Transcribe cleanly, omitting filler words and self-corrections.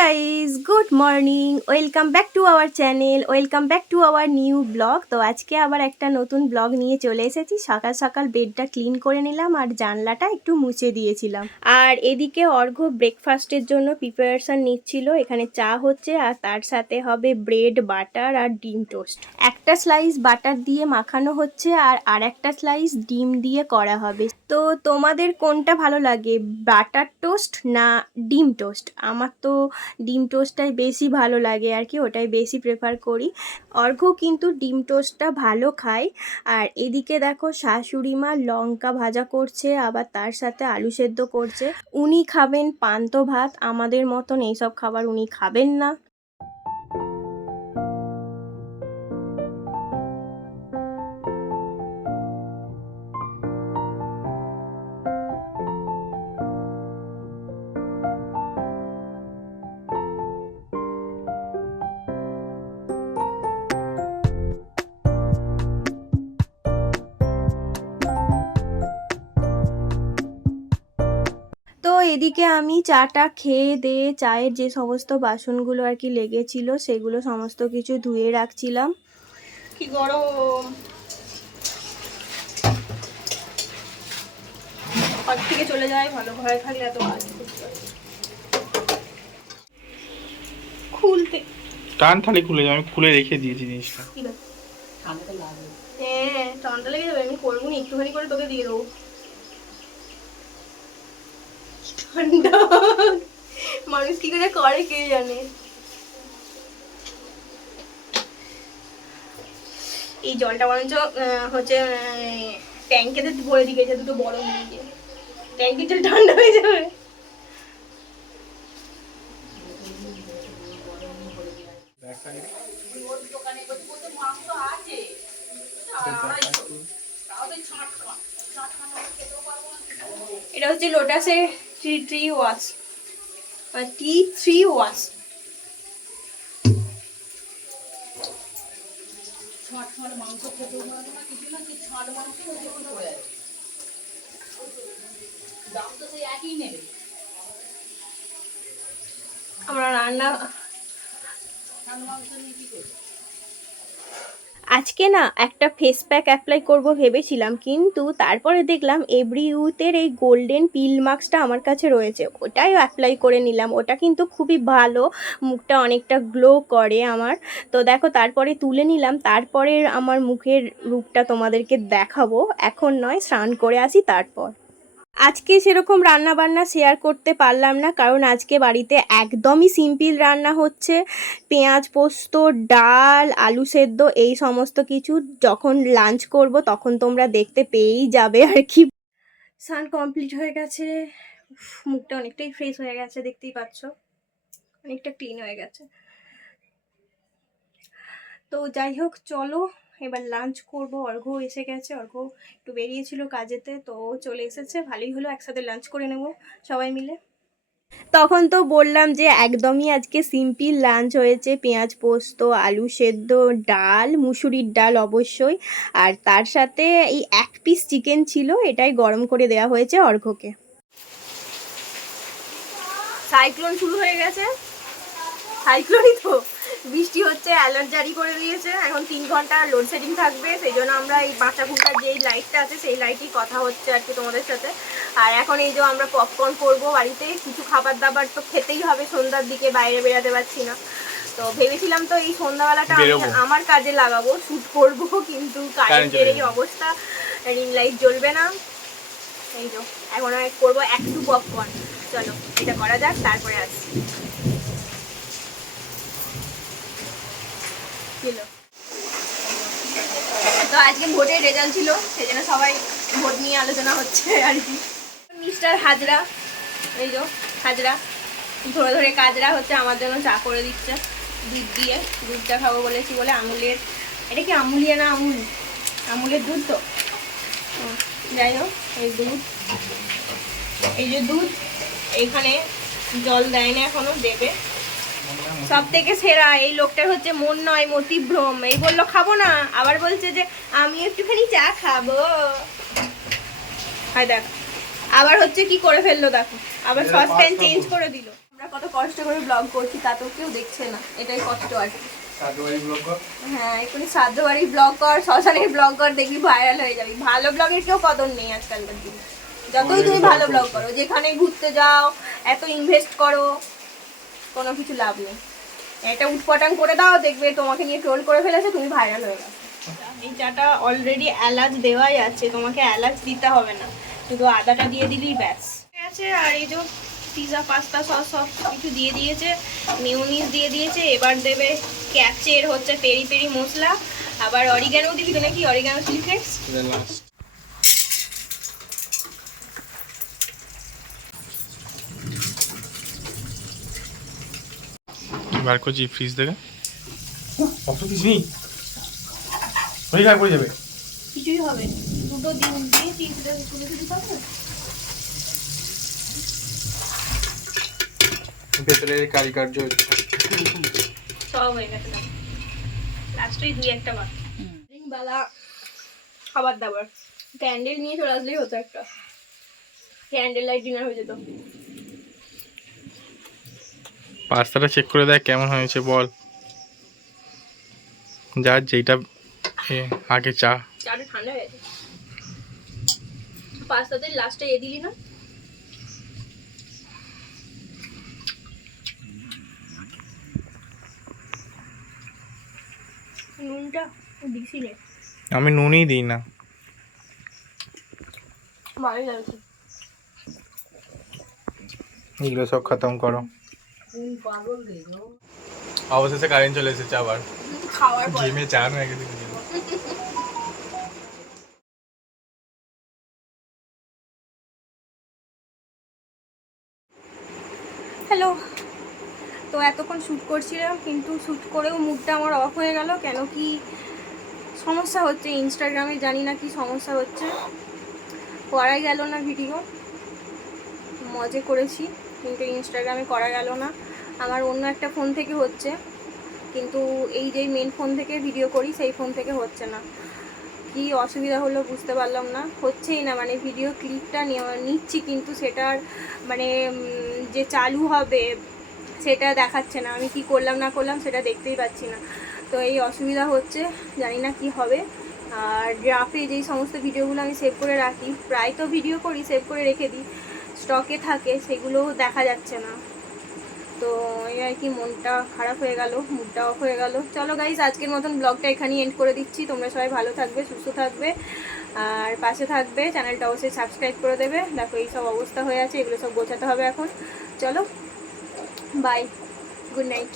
Guys, good morning, welcome back to our channel, welcome back to our new blog. তো আজকে আবার একটা নতুন ব্লগ নিয়ে চলে এসেছি। সকাল সকাল বেডটা ক্লিন করে নিলাম আর জানলাটা একটু মুছে দিয়েছিলাম। আর এদিকে অর্ঘ্য ব্রেকফাস্টের জন্য প্রিপারেশন নিচ্ছিল। এখানে চা হচ্ছে আর তার সাথে হবে ব্রেড, বাটার আর ডিম টোস্ট। একটা স্লাইস বাটার দিয়ে মাখানো হচ্ছে আর একটা স্লাইস ডিম দিয়ে করা হবে। তো তোমাদের কোনটা ভালো লাগে, বাটার টোস্ট না ডিম টোস্ট? আমার তো ডিম টোস্টটাই বেশি ভালো লাগে আর কি, ওটাই বেশি প্রেফার করি। অর্ঘ্য কিন্তু ডিম টোস্টটা ভালো খায়। আর এদিকে দেখো শাশুড়ি মা লঙ্কা ভাজা করছে, আবার তার সাথে আলু সেদ্ধ করছে। উনি খাবেন পান্তা ভাত, আমাদের মতন এইসব খাবার উনি খাবেন না। তো এদিকে আমি চাটা খেয়ে দিয়ে চায়ের যে সমস্ত বাসনগুলো আর কি লেগেছিল সেগুলো সমস্ত কিছু ধুয়ে রাখছিলাম। কি গরম, ঘর থেকে চলে যায় ভালো, ঘরে থাকলে এত কাজ করতে হয়। খুলতে টান থালে খুলে যাবে, আমি খুলে রেখে দিয়েছি জিনিসটা। হ্যাঁ, ঠান্ডা লেগে যাবে, আমি করবো না, একটুখানি করে তোকে দিয়ে দেবো। ঠান্ডা মানুষ কি করে করে কে জানে। এই জলটা বরঞ্চ হচ্ছে ট্যাঙ্কেতে ভরে দিয়ে গেছে, দুটো বড় নিয়ে গিয়ে ট্যাঙ্কের জল ঠান্ডা হয়ে যাবে। এটা হচ্ছে লোটাসের টি ওয়াশ, টি3 ওয়াশ। আমরা রান্না আজকে না একটা ফেস প্যাক অ্যাপ্লাই করব ভেবেছিলাম, কিন্তু তারপরে দেখলাম এভরি ইউথের এই গোল্ডেন পিল মাস্কটা আমার কাছে রয়েছে, ওটাই অ্যাপ্লাই করে নিলাম। ওটা কিন্তু খুবই ভালো, মুখটা অনেকটা গ্লো করে আমার। তো দেখো তারপরে তুলে নিলাম, তারপরে আমার মুখের রূপটা তোমাদেরকে দেখাবো, এখন নয়, স্নান করে আসি তারপর। আজকে সেরকম রান্না বান্না শেয়ার করতে পারলাম না, কারণ আজকে বাড়িতে একদমই সিম্পল রান্না হচ্ছে। পেঁয়াজ পোস্ত, ডাল, আলু সেদ্ধ, এই সমস্ত কিছু যখন লাঞ্চ করব তখন তোমরা দেখতে পেয়েই যাবে আর কি। স্নান কমপ্লিট হয়ে গেছে, মুখটা অনেকটাই ফ্রেশ হয়ে গেছে, দেখতেই পাচ্ছ অনেকটা ক্লিন হয়ে গেছে। তো যাই হোক, চলো এবার লাঞ্চ করব। অর্ঘ্য এসে গেছে, অর্ঘ্য একটু বেরিয়েছিল কাজেতে, তো চলে এসেছে, ভালোই হলো, একসাথে লাঞ্চ করে নেব সবাই মিলে। তখন তো বললাম যে একদমই আজকে সিম্পল লাঞ্চ হয়েছে, পেঁয়াজ পোস্ত, আলু সেদ্ধ, ডাল, মুসুরির ডাল অবশ্যই, আর তার সাথে এই এক পিস চিকেন ছিল, এটাই গরম করে দেওয়া হয়েছে অর্ঘ্যকে। সাইক্লোন শুরু হয়ে গেছে, সাইক্লোনই তো, বৃষ্টি হচ্ছে, অ্যালার্ট জারি করে দিয়েছে, এখন 3 ঘন্টা লোডশেডিং থাকবে। সেই জন্য আমরা এই বাঁচা ঘুরটার যেই লাইটটা আছে সেই লাইটই কথা হচ্ছে আর কি তোমাদের সাথে। আর এখন এই যে আমরা পপকর্ন করবো বাড়িতে, কিছু খাবার দাবার তো খেতেই হবে, সন্ধ্যার দিকে বাইরে বেরাতে পারছি না। তো ভেবেছিলাম তো এই সন্ধ্যাবেলাটা আমি আমার কাজে লাগাবো, শ্যুট করবো, কিন্তু কারেন্টের এই অবস্থা, রিং লাইট জ্বলবে না। এই যে এখন আমি করবো একটু পপকর্ন, চলো এটা করা যাক, তারপরে আসছি। তো আজকে ভোটের রেজাল্ট ছিল, সেই জন্য সবাই ভোট নিয়ে আলোচনা হচ্ছে আর কি। মিস্টার হাজরা, এই যে হাজরা ধরে ধরে কাজরা হচ্ছে আমার জন্য চা করে দিচ্ছে দুধ দিয়ে। দুধটা খাবো বলেছি বলে, আমুলের, এটা কি আমুলিয়া না আমুল, আমুলের দুধ তো, যাই হোক এই দুধ, এই যে দুধ, এইখানে জল দেয় না এখনো, দেবে। সব থেকে সেরা এই লোকটার হচ্ছে মন নয় মতিভ্রম, এই বললো খাবো না, আবার বলছে যে আমি একটুখানি চা খাবো। হাই দেখ, আবার হচ্ছে কি করে ফেললো দেখো, আবার সসপ্যান চেঞ্জ করে দিল। আমরা আমরা কত কষ্ট করে ব্লগ করছি তা তো কেউ দেখছে না, এটাই কষ্ট আর কি। হ্যাঁ, এক্ষুনি শ্রাদ্ধ বাড়ির ব্লগ কর, শ্মশানের ব্লগ কর, দেখবি ভাইরাল হয়ে যাবি। ভালো ব্লগের কেউ কদর নেই আজকালকার দিনে। যতই তুমি ভালো ব্লগ করো, যেখানে ঘুরতে যাও, এত ইনভেস্ট করো, কোনো কিছু লাভ নেই। এটা উটপটাং করে দাও, দেখবে তোমাকে নিয়ে ট্রোল করে ফেলেছে, তুমি ভাইরাল হয়ে গেছো। এই চাটা অলরেডি এলাচ দেওয়াই আছে, তোমাকে এলাচ দিতে হবে না, শুধু আদাটা দিয়ে দিলেই ব্যাস ঠিক আছে। আর এই যে পিৎজা পাস্তা সস সব কিছু দিয়ে দিয়েছে, মিউনিস দিয়ে দিয়েছে, এবার দেবে ক্যাচের হচ্ছে পেরি পেরি মশলা, আবার অরিগানো দিবি তো নাকি, অরিগানো চিলি ফ্লেক্স। বার করছি ফ্রিজ থেকে। অত কিছু নেই, হয়ে যাবে, পড়ে যাবে। কিছুই হবে, দুটো ডিম দিয়ে চিজটা তুলে দিতে হবে। ভেতরে কারিকার্য হচ্ছে, সব হয়ে গেছে, লাস্টে দুই একটা বাকি। বেলা খাবার দাবার ক্যান্ডেল নিয়ে চলে আসলেই হতো, একটা ক্যান্ডেল লাইট ডিনার হয়ে যেত। পাস্তাটা চেক করে দেখ কেমন হয়েছে বল। যার যেটা আগে চাটা ঠান্ডা হয়ে গেছে। পাস্তাতে লাস্টে দিলি না, নুনটা দিছি রে। আমি নুনই দিই না। ভালোই লাগছে। এগুলো সব খতম করো। অবশেষে কারেন্ট চলে এসেছে আবার, খাওয়ার পর জিমে চান হয়ে গেছে। হ্যালো, তো এতক্ষণ শ্যুট করছিলাম, কিন্তু শ্যুট করেও মুডটা আমার অফ হয়ে গেল। কেন কি সমস্যা হচ্ছে ইনস্টাগ্রামে, জানি না কি সমস্যা হচ্ছে, করাই গেল না ভিডিও। মজে করেছি কিন্তু ইনস্টাগ্রামে করা গেল না। আমার অন্য একটা ফোন থেকে হচ্ছে, কিন্তু এই যে মেন ফোন থেকে ভিডিও করি সেই ফোন থেকে হচ্ছে না। কি অসুবিধা হলো বুঝতে পারলাম না, হচ্ছেই না। মানে ভিডিও ক্লিপটা নিচ্ছি কিন্তু সেটার মানে যে চালু হবে সেটা দেখাচ্ছে না। আমি কি করলাম না করলাম সেটা দেখতেই পাচ্ছি না, তো এই অসুবিধা হচ্ছে, জানি না কি হবে। আর ড্রাফে যেই সমস্ত ভিডিওগুলো আমি সেভ করে রাখি, প্রায় তো ভিডিও করি সেভ করে রেখে দিই, স্টকে থাকে, সেগুলোও দেখা যাচ্ছে না। তো এই আর কি, মনটা খারাপ হয়ে গেল, মুডটা অফ হয়ে গেল। চলো গাইজ, আজকের মতন ব্লগটা এখানেই এন্ড করে দিচ্ছি। তোমরা সবাই ভালো থাকবে, সুস্থ থাকবে, আর পাশে থাকবে। চ্যানেলটা অবশ্যই সাবস্ক্রাইব করে দেবে। দেখো এই সব অবস্থা হয়ে আছে, এগুলো সব গোছাতে হবে এখন। চলো বাই, গুড নাইট।